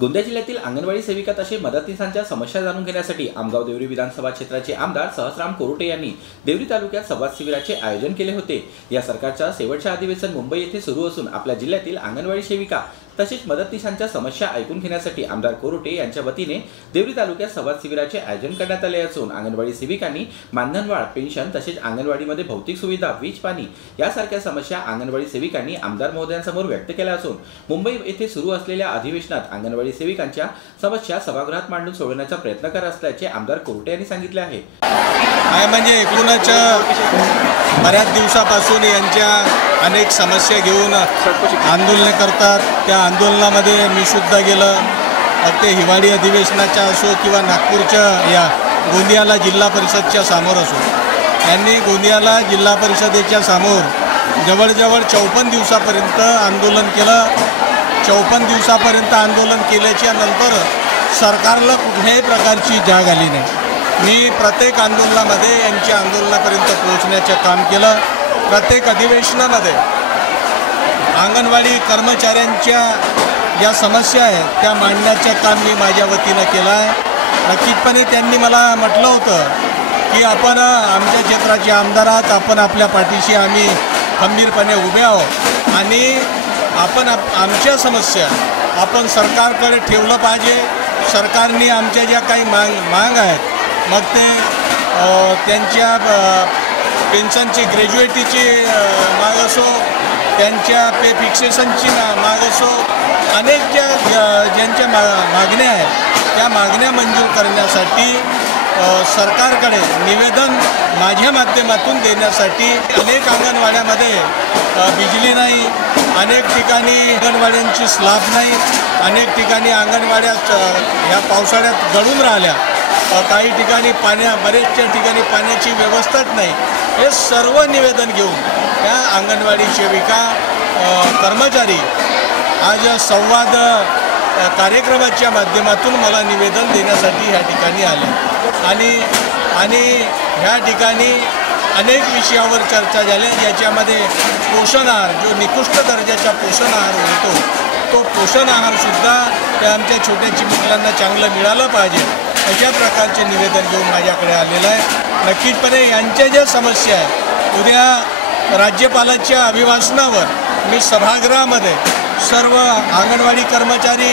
गोंदिया जिल्ह्यातील अंगणवाडी सेविका तसेच मदतनीसांच्या समस्या जाणून घेण्यासाठी आमगाव देवरी विधानसभा क्षेत्राचे आमदार सहस्राम कोरोटे यांनी देवरी तालुक्यात संवाद शिबिराचे आयोजन केले होते। या सरकारच्या शेवटचे अधिवेशन मुंबई येथे सुरू असून आपल्या जिल्ह्यातील अंगणवाडी सेविका तसेच मदतनीसांच्या समस्या ऐकून घेण्यासाठी आमदार कोरोटे यांच्या वतीने देवरी तालुक्यात संवाद शिबिराचे आयोजन करण्यात आले असून अंगणवाडी सेविकांनी मानधनवाढ, पेन्शन तसेच अंगणवाडीमध्ये भौतिक सुविधा, वीज पाणी यासारख्या समस्या अंगणवाडी सेविकांनी आमदार महोदयांसमोर व्यक्त केल्या असून मुंबई येथे सुरू असलेल्या अधिवेशनात अंगणवाडी सेविकांच्या समस्या सभागृहात मांडून सोडवण्याचा प्रयत्न करत असल्याचे आमदार कोरोटे यांनी सांगितले आहे। म्हणजे एकूणच बऱ्याच दिवसापासून यांच्या अनेक समस्या घेऊन आंदोलन करतात। त्या आंदोलनामध्ये मी सुद्धा गेलं, ते हिवाळी अधिवेशनाच्या असो किंवा नागपूरच्या या गोंदियाला जिल्हा परिषदच्या समोर असो, यांनी गोंदियाला जिल्हा परिषदेच्या समोर जवळजवळ 54 दिवसापर्यंत आंदोलन केलं। 54 दिवसापर्यंत आंदोलन केल्याच्या नंतर सरकारला कुठल्याही प्रकारची जाग आली नाही। मी प्रत्येक आंदोलनामध्ये यांच्या आंदोलनापर्यंत पोहोचण्याचं काम केलं। प्रत्येक अधिवेशनामध्ये अंगणवाडी कर्मचाऱ्यांच्या ज्या समस्या आहेत त्या मांडण्याचं काम मी माझ्या वतीनं केलं आहे। नक्कीचपणे त्यांनी मला म्हटलं होतं की आपण आमच्या क्षेत्राचे आमदार आहात, आपण आपल्या पाठीशी आम्ही खंबीरपणे उभे आहोत आणि आपण आमच्या समस्या आपण सरकारकडे ठेवलं पाहिजे। सरकारने आमच्या ज्या काही माग आहेत, मग ते त्यांच्या पेन्शनची, ग्रॅज्युएटीची माग असो, त्यांच्या पे फिक्सेशनची माग असो, अनेक ज्यांच्या मागण्या आहेत त्या मागण्या मंजूर करण्यासाठी सरकारकडे निवेदन माझ्या माध्यमातून देण्यासाठी अनेक अंगणवाड्यामध्ये बिजली नाही, अनेक ठिकाणी अंगणवाड्यांची स्लॅब नाही, अनेक ठिकाणी अंगणवाड्यात ह्या पावसाळ्यात गळून राहिल्या, काही ठिकाणी बरेचशा ठिकाणी पाण्याची व्यवस्थाच नाही। हे सर्व निवेदन घेऊन त्या अंगणवाडी सेविका कर्मचारी आज संवाद कार्यक्रमाच्या माध्यमातून मला निवेदन देण्यासाठी ह्या ठिकाणी आले आणि ह्या ठिकाणी अनेक विषयावर चर्चा झाल्या, ज्याच्यामध्ये पोषण आहार, जो निकृष्ट दर्जाचा पोषण आहार होतो, तो पोषण आहारसुद्धा त्या आमच्या छोट्या मुलांना चांगलं मिळालं पाहिजे, अशा प्रकारचे निवेदन घेऊन माझ्याकडे आलेलं आहे। नक्कीचपणे यांच्या ज्या समस्या आहेत, उद्या राज्यपालाच्या अभिभाषणावर मी सभागृहामध्ये सर्व अंगणवाडी कर्मचारी,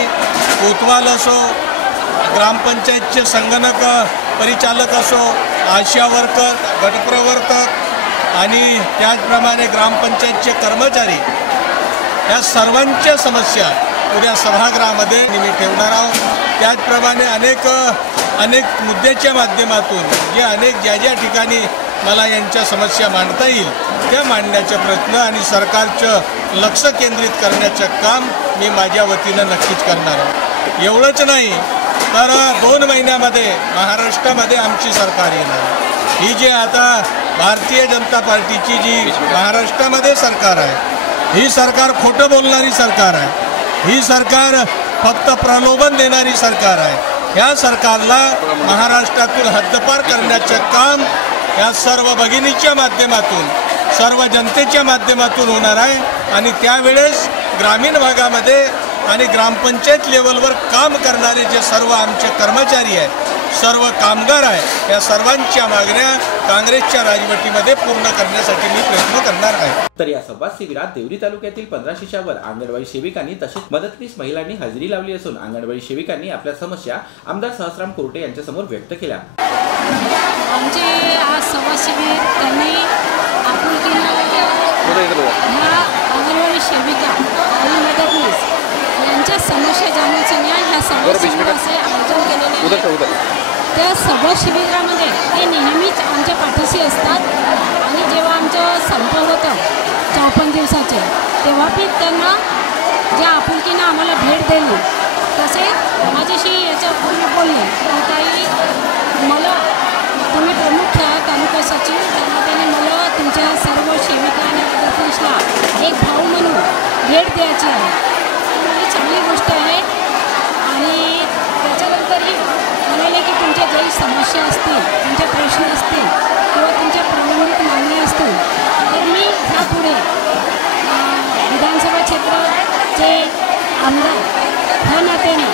कोतवाल असो, ग्रामपंचायतचे संगणक परिचालक असो, आशा वर्कर, गटप्रवर्तक आणि त्याचप्रमाणे ग्रामपंचायतचे कर्मचारी, या सर्वांच्या समस्या उद्या सभागृहामध्ये मी ठेवणार आहोत। त्याचप्रमाणे अनेक मुद्द्याच्या माध्यमातून ज्या ठिकाणी मला यांच्या समस्या मांडता येईल त्या मांडण्याचा प्रयत्न आणि सरकारचं लक्ष केंद्रित करण्याचं काम मी माझ्या वतीनं नक्कीच करणार आहे। एवढंच नाही तर 2 महिन्यामध्ये महाराष्ट्रामध्ये आमची सरकार येणार। ही जी आता भारतीय जनता पार्टीची जी महाराष्ट्रामध्ये सरकार आहे, ही सरकार खोटं बोलणारी सरकार आहे, ही सरकार फक्त प्रलोभन देणारी सरकार आहे। ह्या सरकारला महाराष्ट्रातून हद्दपार करण्याचं काम या सर्व भगिनीच्या माध्यमातून, सर्व जनतेच्या माध्यमातून होणार आहे आणि त्यावेळेस ग्रामीण भागामध्ये आणि ग्रामपंचायत लेवलवर काम करणारे जे सर्व आमचे कर्मचारी आहेत, सर्व कामगार आहेत, या सर्वांच्या मागण्या काँग्रेसच्या राजवटीमध्ये पूर्ण करण्यासाठी मी प्रयत्न करणार आहे। तर या संवाद शिबिरात देवरी तालुक्यातील 1500च्या वर अंगणवाडी सेविकांनी तसेच मदतनीस महिलांनी हजेरी लावली असून अंगणवाडी सेविकांनी आपल्या समस्या आमदार सहस्राम कोरोटे यांच्या समोर व्यक्त केल्या। आमचे आज संवाद शिबिर त्यांनी आपुलकीनं ह्या अंगणवाडी सेविका आणि मदतनीस यांच्या समस्या जाणून घेण्यासाठी ह्या संवाद शिबिराचे आयोजन केलेले आहे। त्या संवाद शिबिरामध्ये ते नेहमीच आमच्या पाठीशी असतात आणि जेव्हा आमचं संप होतं 54 दिवसाचे, तेव्हा पण त्यांना ज्या आपुलकीनं आम्हाला भेट दिली, तसेच माझ्याशी याच्यापूर्वी बोलले की काही मला तुम्ही प्रमुख तालुका सचिव, त्याने मला तुमच्या सर्व सेविका आणि मदतनीसला एक भाऊ म्हणून भेट द्यायची आहे। ही चांगली गोष्ट आहे आणि त्याच्यानंतरही म्हणाले की तुमच्या काही समस्या असतील, तुमचे प्रश्न असतील किंवा तुमच्या प्रलंबित मागण्या असतील तर मी ह्यापुढे विधानसभा क्षेत्राचे आमदार ह्या नात्याने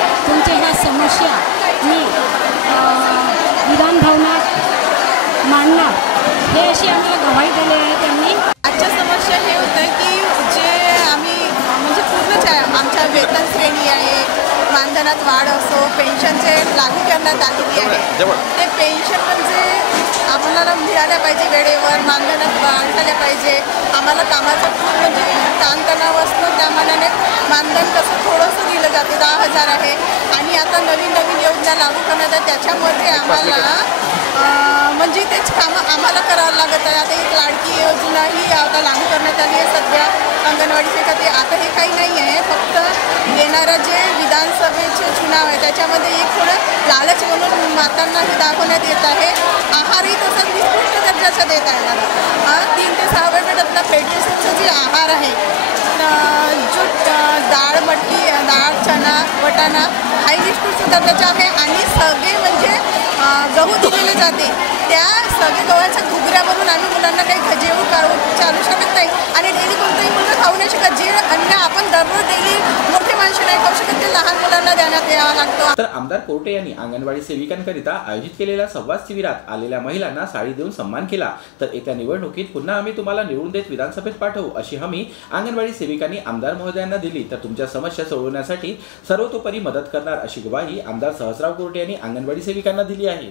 समस्या मी विधान भवनात मांडणार हे अशी आम्हाला ग्वाही दिली आहे त्यांनी. आजच्या समस्या हे होतं की जे आम्ही म्हणजे पूर्णच आहे आमच्या वेतन श्रेणी आहे, मानधनात वाढ असो, पेन्शनचे लागू करण्यात आलेली आहे. ते पेन्शन म्हणजे आम्हाला मिळाल्या पाहिजे वेळेवर, मानधनात वाढ झाल्या पाहिजे. आम्हाला कामाचा खूप म्हणजे ताणतणाव असतो, त्या मानाने मानधन कसं थोडंसं दिलं जाते, 10,000 आहे. आणि आता नवीन नवीन योजना लागू करण्यात आहे, त्याच्यामध्ये आम्हाला म्हणजे तेच कामं आम्हाला करावं लागत आहे. आता एक लाडकी योजना ही आता लागू करण्यात आली आहे सध्या अंगणवाडीचे का ते आता हे काही नाही आहे. फक्त येणारं जे विधानसभेचे चुनाव आहे त्याच्यामध्ये एक थोडं लालच म्हणून मातांनाही दाखवण्यात येत आहे. आहारही तसंच निकृष्ट दर्जाचा देत आहे मला. 3 ते 6 वर्षातला पेट्रोलचा जे आहार आहे, जो डाळ मटकी, डाळ चणा वटाणा हाही निकृष्ट दर्जाचा आहे. आणि सगळे म्हणजे गहू दिलेले जाते, त्या सगळे गव्हाच्या घुगऱ्यावरून आम्ही मुलांना काही जेवण चालू शकत नाही. आणि डेली कोणतंही मुलगा खाऊ नाही शकत. जे अन्न आपण दररोज डेली मोठे माणसं नाही खाऊ शकत ते लहान मुलांना देण्यात यावं लागतं. तर आमदार कोरटे यांनी अंगणवाडी सेविकांकरिता आयोजित केलेल्या संवाद शिबिरात आलेल्या महिलांना साडी देऊन सन्मान केला. तर येत्या निवडणुकीत पुन्हा आम्ही तुम्हाला निवडून देत विधानसभेत पाठवू अशी हमी अंगणवाडी सेविकांनी आमदार महोदयांना दिली. तर तुमच्या समस्या सोडवण्यासाठी सर्वतोपरी मदत करणार अशी ग्वाही आमदार सहस्राव कोरटे यांनी अंगणवाडी सेविकांना दिली आहे.